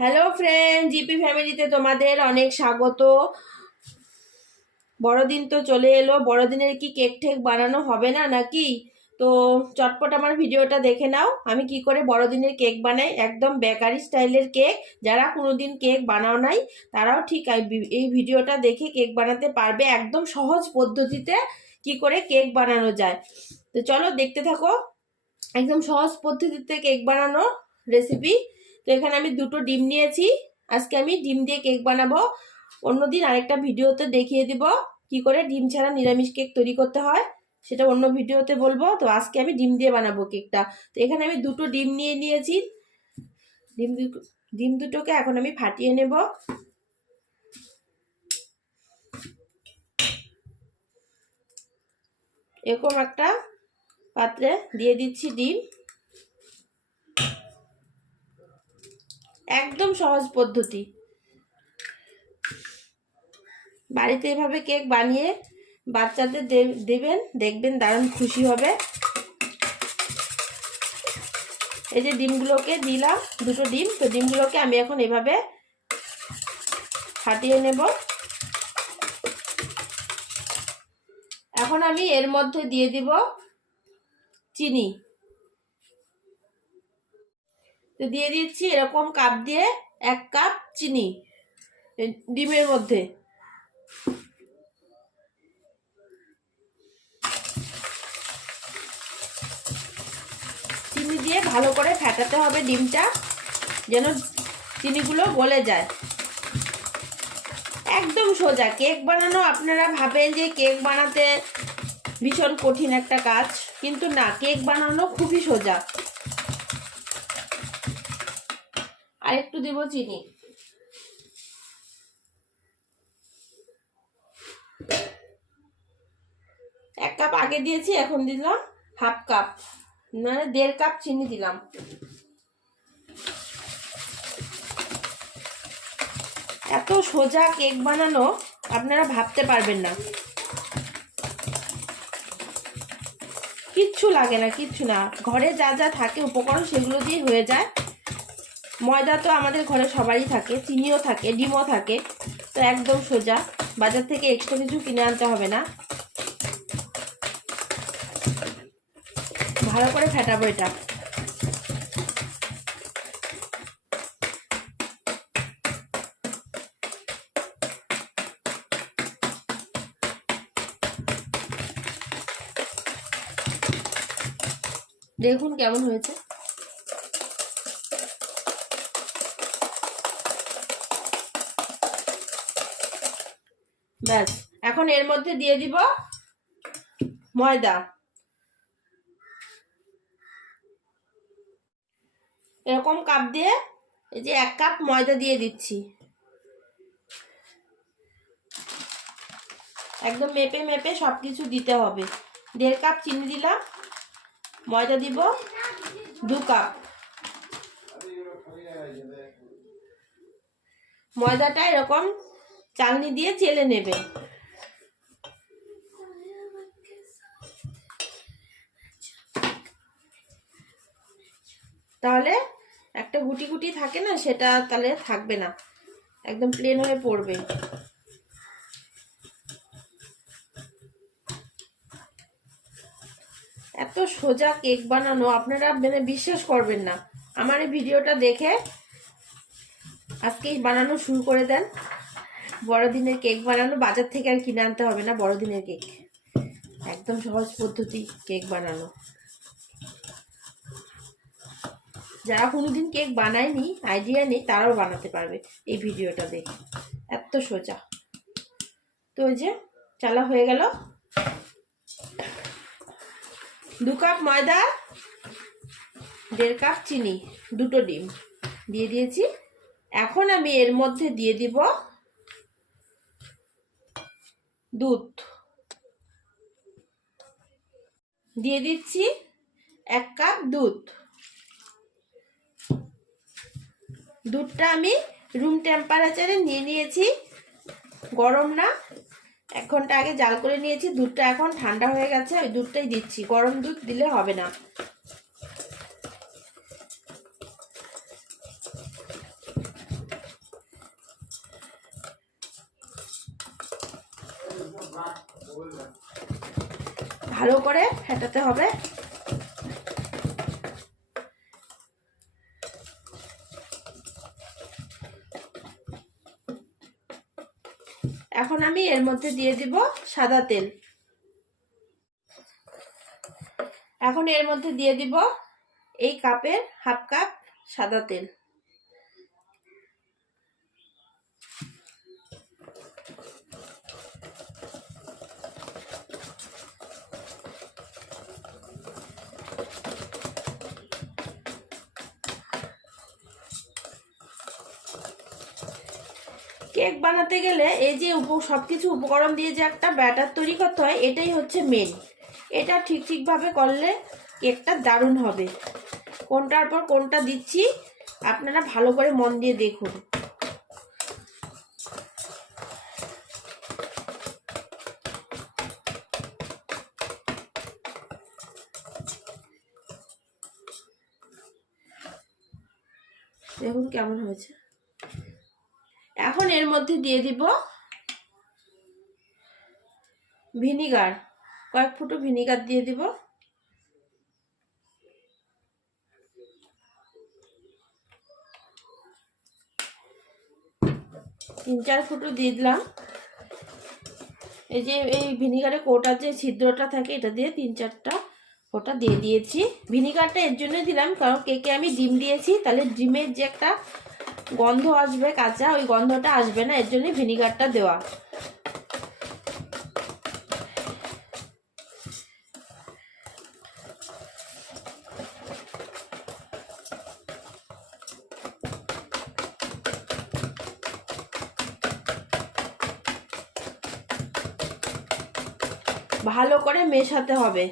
Hello friend GP ফ্যামিলিতে তোমাদের অনেক স্বাগত। বড়দিন তো চলে এলো। বড়দিনের কি কেক ঠেক বানানো হবে না নাকি? তো চটপট আমার ভিডিওটা দেখে নাও। আমি কি করে বড়দিনের কেক বানাই? একদম বেকারি স্টাইলের কেক যারা কোনোদিন কেক বানাও নাই, তারাও ঠিক এই ভিডিওটা দেখে কেক বানাতে পারবে একদম সহজ পদ্ধতিতে কি করে কেক বানানো যায়। তো চলো দেখতে থাকো। একদম সহজ পদ্ধতিতে কেক বানানো রেসিপি তো এখানে আমি দুটো ডিম নিয়েছি। আজকে আমি ডিম দিয়ে কেক বানাবো। অন্যদিন আরেকটা ভিডিওতে দেখিয়ে দিব কি করে ডিম ছাড়া নিরামিষ কেক তৈরি করতে হয়। সেটা অন্য ভিডিওতে বলব। তো আজকে আমি ডিম দিয়ে বানাবো কেকটা। তো এখানে আমি দুটো ডিম নিয়ে নিয়েছি। ডিম ডিম দুটোকে এখন আমি ফাটিয়ে নেব। এরকম একটা পাত্রে দিয়ে দিচ্ছি ডিম। একদম সহজ পদ্ধতি। বাড়িতে এভাবে কেক বানিয়ে বাচ্চাদের দেবেন, দেখবেন দারুণ খুশি হবে। এই যে ডিমগুলোকে দিলাম, দুটো ডিম, তো ডিমগুলোকে আমি এখন এভাবে ফাটিয়ে নেব। এখন আমি এর মধ্যে দিয়ে দিব চিনি। তো দিয়ে দিচ্ছি এরকম কাপ দিয়ে এক কাপ চিনি ডিমের মধ্যে। চিনি দিয়ে ভালো করে ফেটাতে হবে ডিমটা, যেন চিনিগুলো গলে যায়। একদম সোজা, কেক বানানো, আপনারা ভাবেন যে কেক বানাতে ভীষণ কঠিন একটা কাজ, কিন্তু না, কেক বানানো খুবই সোজা। আর একটু দিব চিনি। এক কাপ আগে দিয়েছি, এখন দিলাম হাফ কাপ। মানে দেড় কাপ চিনি দিলাম। এত সোজা কেক বানানো, আপনারা ভাবতে পারবেন না। কিচ্ছু লাগে না, কিচ্ছু না। ঘরে যা যা থাকে উপকরণ, সেগুলো দিয়ে হয়ে যায়। ময়দা তো আমাদের ঘরে সবারই থাকে, চিনিও থাকে, ডিমও থাকে, তো একদম সোজা। বাজার থেকে এক্সট্রা কিছু কিনে আনতে হবে না। ভালো করে ফেটাবো এটা। দেখুন কেমন হয়েছে। ব্যাস, এখন এর মধ্যে দিয়ে দিব ময়দা। এরকম কাপ দিয়ে এই যে এক কাপ ময়দা দিয়ে দিচ্ছি। একদম মেপে মেপে সব কিছু দিতে হবে। দেড় কাপ চিনি দিলাম, ময়দা দিব, দু কাপ। ময়দাটা এরকম চালনি দিয়ে চেলে নেবে। তাহলে একটা গুটি গুটি থাকে না, সেটা তাহলে থাকবে না। একদম প্লেন হয়ে পড়বে। এত সোজা কেক বানানো, আপনারা মানে বিশ্বাস করবেন না। আমার এই ভিডিওটা দেখে আজকেই বানানো শুরু করে দেন। বড়দিনের কেক বানানো, বাজার থেকে আর কিনে আনতে হবে না বড়দিনের কেক। একদম সহজ পদ্ধতি কেক বানানো। যারা কোনোদিন কেক বানায়নি আইডিয়া নেই, তারাও বানাতে পারবে এই ভিডিওটা দেখে। এত সোজা। তো ওই যে চালা হয়ে গেল। দু কাপ ময়দা, দেড় কাপ চিনি, দুটো ডিম। দিয়ে দিয়েছি। এখন আমি এর মধ্যে দিয়ে দিব দুধ। দিয়ে দিচ্ছি এক কাপ দুধ। দুধটা আমি রুম টেম্পারেচারে নিয়ে নিয়েছি। গরম না। এক ঘণ্টা আগে জাল করে নিয়েছি। দুধটা এখন ঠান্ডা হয়ে গেছে। ওই দুধটাই দিচ্ছি। গরম দুধ দিলে হবে না। ভালো করে ফেটাতে হবে। এখন আমি এর মধ্যে দিয়ে দিব সাদা তেল। এখন এর মধ্যে দিয়ে দিব এই কাপের হাফ কাপ সাদা তেল। কেক বানাতে গেলে এই যে উপ সব কিছু উপকরণ দিয়ে যে একটা ব্যাটার তৈরি করতে হয়, এটাই হচ্ছে মেন এটা ঠিক ঠিকভাবে করলে কেকটা দারুণ হবে। কোনটার পর কোনটা দিচ্ছি, আপনারা ভালো করে মন দিয়ে দেখুন। দেখুন কেমন হয়েছে। এর মধ্যে দিয়ে দিব ভিনিগার। কয়েক ফুটো ভিনিগার দিয়ে দিব। তিন চার ফুটো দিয়ে দিলাম। এই যে, এই ভিনিগারের কোটার যে ছিদ্রটা থাকে, এটা দিয়ে তিন চারটা ওটা দিয়ে দিয়েছি। ভিনিগারটা এর জন্যই দিলাম, কারণ কেকে আমি ডিম দিয়েছি, তাহলে ডিমের যে একটা গন্ধ আসবে কাঁচা, ওই গন্ধটা আসবে না, এর জন্যই ভিনিগারটা দেওয়া। ভালো করে মেশাতে হবে।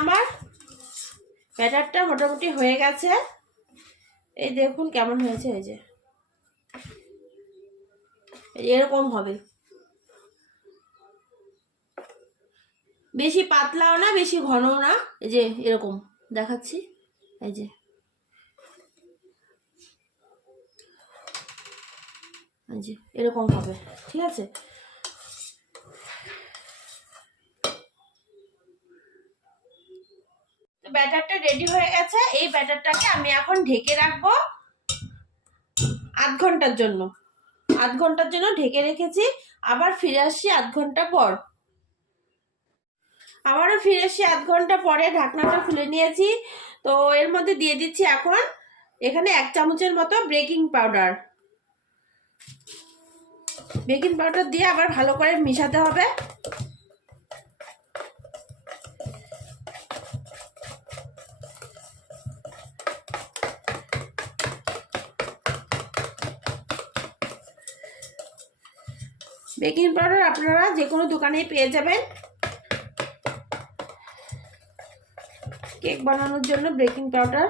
আমার ব্যাটারটা মোটামুটি হয়ে গেছে। এই দেখুন কেমন হয়েছে, এই যে। এরকম হবে। বেশি পাতলাও না, বেশি ঘনও না, এই যে এরকম। দেখাচ্ছি, এই যে। এই যে, এরকম হবে, ঠিক আছে? ব্যাটারটা রেডি হয়ে গেছে। এই ব্যাটারটাকে আমি এখন ঢেকে রাখব আধ ঘণ্টার জন্য। আধ ঘণ্টার জন্য ঢেকে রেখেছি। আবার ফিরে আসছি আধ ঘণ্টা পর। আবারও ফিরে এসে আধ ঘণ্টা পরে ঢাকনাটা খুলে নিয়েছি। তো এর মধ্যে দিয়ে দিচ্ছি এখন এখানে এক চামচের মতো বেকিং পাউডার। বেকিং পাউডার দিয়ে আবার ভালো করে মিশাতে হবে। বেকিং পাউডার আপনারা যে কোনো দোকানেই পেয়ে যাবেন। কেক বানানোর জন্য বেকিং পাউডার।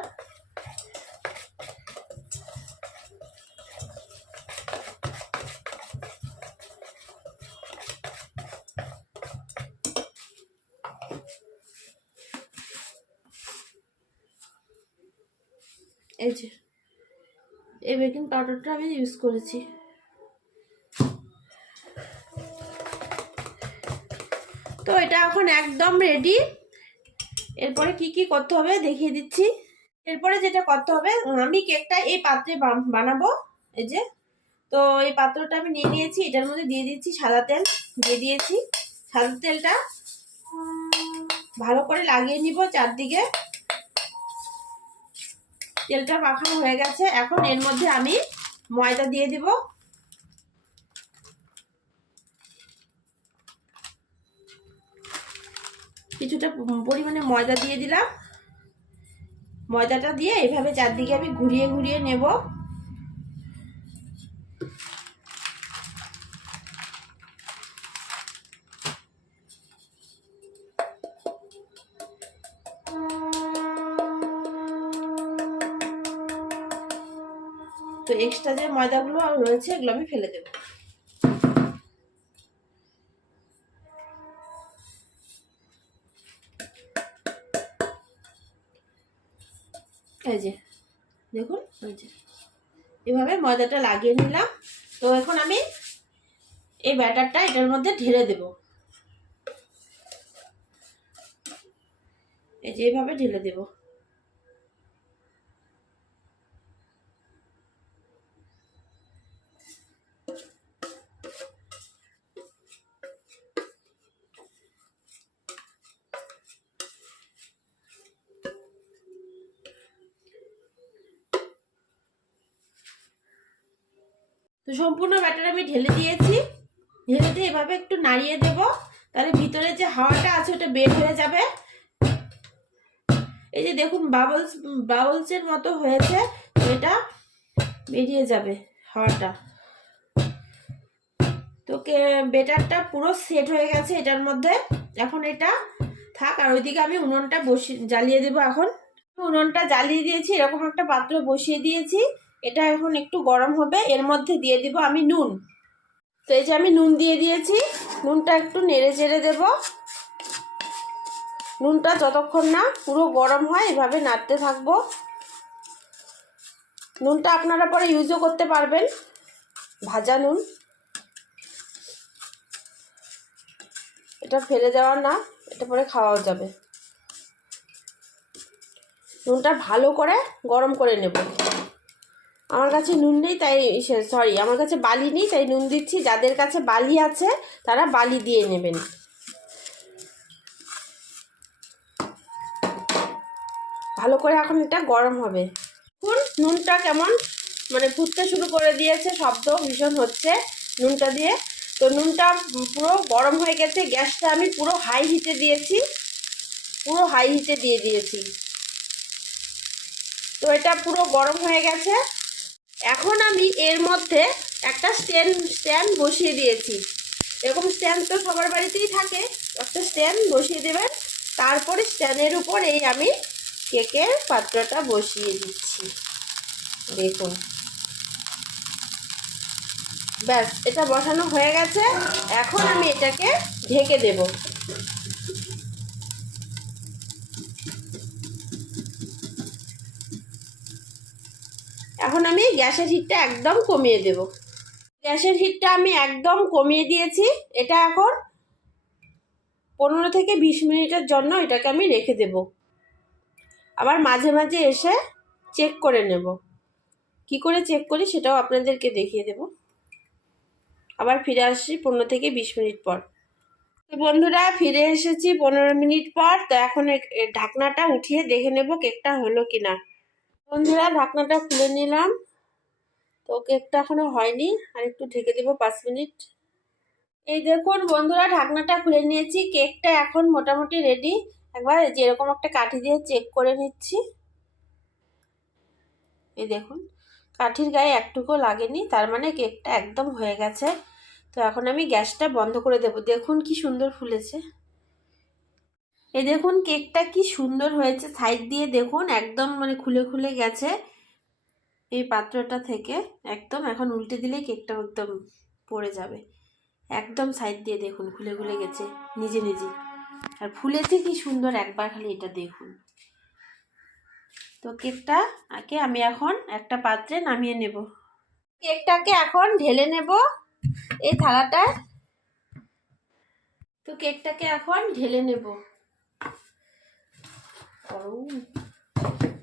এই যে, এই বেকিং পাউডারটা আমি ইউজ করেছি। তো এটা এখন একদম রেডি এরপরে কি কি করতে হবে দেখিয়ে দিচ্ছি। এরপরে যেটা করতে হবে, আমি কেকটা এই পাত্রে বান- বানাবো। এই যে, তো এই পাত্রটা আমি নিয়ে নিয়েছি, এটার মধ্যে দিয়ে দিচ্ছি সাদা তেল, দিয়ে দিয়েছি সাদা তেলটা। ভালো করে লাগিয়ে নিব চারদিকে। তেলটা মাখানো হয়ে গেছে, এখন এর মধ্যে আমি ময়দা দিয়ে দিব। কিছুটা পরিমাণে ময়দা দিয়ে দিলাম। ময়দাটা দিয়ে এইভাবে চারদিকে আমি ঘুরিয়ে ঘুরিয়ে নেব। তো এক্সট্রা যে ময়দাগুলো রয়েছে, এগুলো আমি ফেলে দেবো। এই যে, দেখুন, এই যে। এভাবে ময়দাটা লাগিয়ে নিলাম। তো এখন আমি এই ব্যাটারটা এটার মধ্যে ঢেলে দেব। এই যে এইভাবে ঢেলে দেব। তো সম্পূর্ণ ব্যাটার আমি ঢেলে দিয়েছি। ঢেলে দিয়ে এভাবে একটু নাড়িয়ে দেব। তাহলে ভিতরে যে হাওয়াটা আছে ওটা বের হয়ে যাবে। এই যে দেখুন বাবলস বাবলসের মতো হয়েছে। তো এটা বেরিয়ে যাবে হাওয়াটা। তোকে বেটারটা পুরো সেট হয়ে গেছে এটার মধ্যে। এখন এটা থাক, আর ওইদিকে আমি উনুনটা বসিয়ে জ্বালিয়ে দেবো এখন। উনুনটা জ্বালিয়ে দিয়েছি, এরকম একটা পাত্র বসিয়ে দিয়েছি। এটা এখন একটু গরম হবে, এর মধ্যে দিয়ে দিব আমি নুন। তো এই যে আমি নুন দিয়ে দিয়েছি, নুনটা একটু নেড়ে চেড়ে দেব। নুনটা যতক্ষণ না পুরো গরম হয়, এভাবে নাড়তে থাকব। নুনটা আপনারা পরে ইউজও করতে পারবেন, ভাজা নুন। এটা ফেলে দেওয়ার না, এটা পরে খাওয়াও যাবে। নুনটা ভালো করে গরম করে নেব। আমার কাছে নুন নেই, তাই সরি আমার কাছে বালি নেই, তাই নুন দিচ্ছি। যাদের কাছে বালি আছে, তারা বালি দিয়ে নেবেন। ভালো করে এখন এটা গরম হবে। এখন নুনটা কেমন মানে ফুটতে শুরু করে দিয়েছে, শব্দ ভীষণ হচ্ছে নুনটা দিয়ে। তো নুনটা পুরো গরম হয়ে গেছে, গ্যাসটা আমি পুরো হাই হিটে দিয়েছি। পুরো হাই হিটে দিয়ে দিয়েছি। তো এটা পুরো গরম হয়ে গেছে। এখন আমি এর মধ্যে একটা স্ট্যান্ড স্ট্যান্ড বসিয়ে দিয়েছি। এরকম স্ট্যান্ড তো সবার বাড়িতেই থাকে। একটা স্ট্যান্ড বসিয়ে দেবেন। তারপরে স্ট্যান্ডের উপর এই আমি কেকের পাত্রটা বসিয়ে দিচ্ছি। দেখুন। ব্যাস, এটা বসানো হয়ে গেছে। এখন আমি এটাকে ঢেকে দেব এখন আমি গ্যাসের হিটটা একদম কমিয়ে দেব। গ্যাসের হিটটা আমি একদম কমিয়ে দিয়েছি। এটা এখন পনেরো থেকে বিশ মিনিটের জন্য এটাকে আমি রেখে দেব। আবার মাঝে মাঝে এসে চেক করে নেব। কি করে চেক করি সেটাও আপনাদেরকে দেখিয়ে দেব। আবার ফিরে আসছি পনেরো থেকে বিশ মিনিট পর। তো বন্ধুরা, ফিরে এসেছি পনেরো মিনিট পর। তো এখন ঢাকনাটা উঠিয়ে দেখে নেব কেকটা হলো কি না বন্ধুরা, ঢাকনাটা খুলে নিলাম। তো কেকটা এখনও হয়নি, আর একটু ঢেকে দেবো পাঁচ মিনিট। এই দেখুন বন্ধুরা, ঢাকনাটা খুলে নিয়েছি। কেকটা এখন মোটামুটি রেডি একবার যেরকম একটা কাঠি দিয়ে চেক করে নিচ্ছি। এই দেখুন, কাঠির গায়ে একটুকু লাগেনি, তার মানে কেকটা একদম হয়ে গেছে। তো এখন আমি গ্যাসটা বন্ধ করে দেব। দেখুন কি সুন্দর ফুলেছে। এই দেখুন কেকটা কি সুন্দর হয়েছে। সাইড দিয়ে দেখুন, একদম মানে খুলে খুলে গেছে এই পাত্রটা থেকে। একদম, এখন উল্টে দিলে কেকটা একদম পড়ে যাবে। একদম সাইড দিয়ে দেখুন, খুলে খুলে গেছে, নিজে নিজে। আর ফুলেছে কি সুন্দর, একবার খালি এটা দেখুন। তো কেকটা আগে আমি এখন একটা পাত্রে নামিয়ে নেব। কেকটাকে এখন ঢেলে নেব এই থালাটা তো কেকটাকে এখন ঢেলে নেব। দিয়ে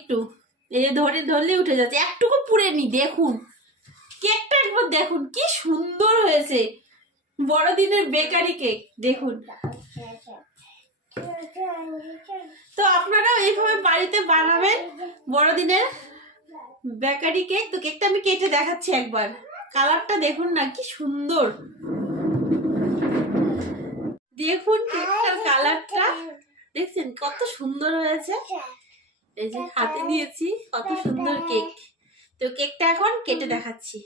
একটু। এই যে ধরে ধরলে উঠে যাচ্ছে। একটুকু পুড়ে নি, দেখুন। কেকটা একবার দেখুন, কি সুন্দর হয়েছে। বড়দিনের বেকারি কেক, দেখুন। তো আপনারাও এইভাবে বাড়িতে বানাবেন বড়দিনের বেকারি কেক। তো কেকটা আমি কেটে দেখাচ্ছি একবার। কালারটা দেখুন না, কি সুন্দর। দেখুন কেকটার কালারটা। দেখছেন কত সুন্দর হয়েছে। এই যে হাতে নিয়েছি, কত সুন্দর কেক। তো কেকটা এখন কেটে দেখাচ্ছি।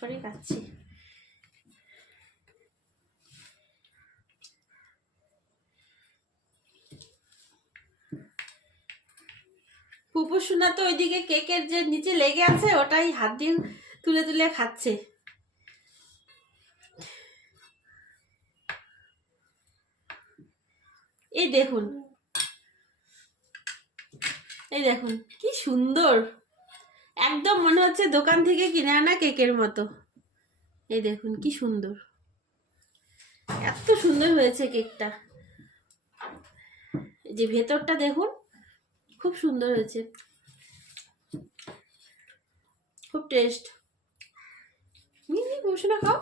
করে কাটছি পুপুসোনা তো ওইদিকে কেকের যে নিচে লেগে আছে, ওটাই হাত দিয়ে তুলে তুলে খাচ্ছে। এই দেখুন। এই দেখুন, কি সুন্দর। একদম মনে হচ্ছে দোকান থেকে কিনে আনা কেকের মতো। এই দেখুন, কি সুন্দর। এত সুন্দর হয়েছে কেকটা। যে ভেতরটা দেখুন, খুব সুন্দর হয়েছে। খুব টেস্ট বসে না, খাও।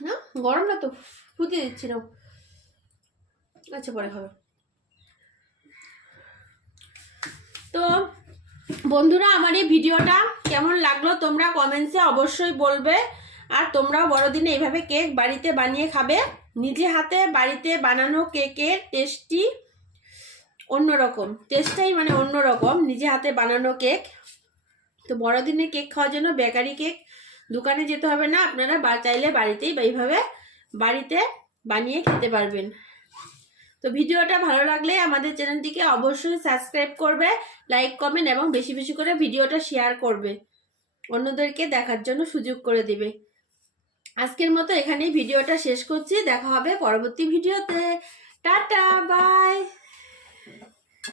না, গরম না তো। ফুটিয়ে দিচ্ছি না আচ্ছা পরে হবে। তো বন্ধুরা, আমার এই ভিডিওটা কেমন লাগল তোমরা কমেন্টসে অবশ্যই বলবে। আর তোমরাও বড়দিনে এইভাবে কেক বাড়িতে বানিয়ে খাবে। নিজে হাতে বাড়িতে বানানো কেকের টেস্টি অন্যরকম। টেস্টটাই মানে অন্যরকম, নিজে হাতে বানানো কেক। তো বড়দিনে কেক খাওয়ার জন্য বেকারি কেক দোকানে যেতে হবে না। আপনারা চাইলে বাড়িতেই এইভাবে বাড়িতে বানিয়ে খেতে পারবেন। তো ভিডিওটা ভালো লাগলে আমাদের চ্যানেলটিকে অবশ্যই সাবস্ক্রাইব করবে, লাইক, কমেন্ট এবং বেশি বেশি করে ভিডিওটা শেয়ার করবে। অন্যদেরকে দেখার জন্য সুযোগ করে দিবে। আজকের মতো এখানেই ভিডিওটা শেষ করছি। দেখা হবে পরবর্তী ভিডিওতে। Tata, bye.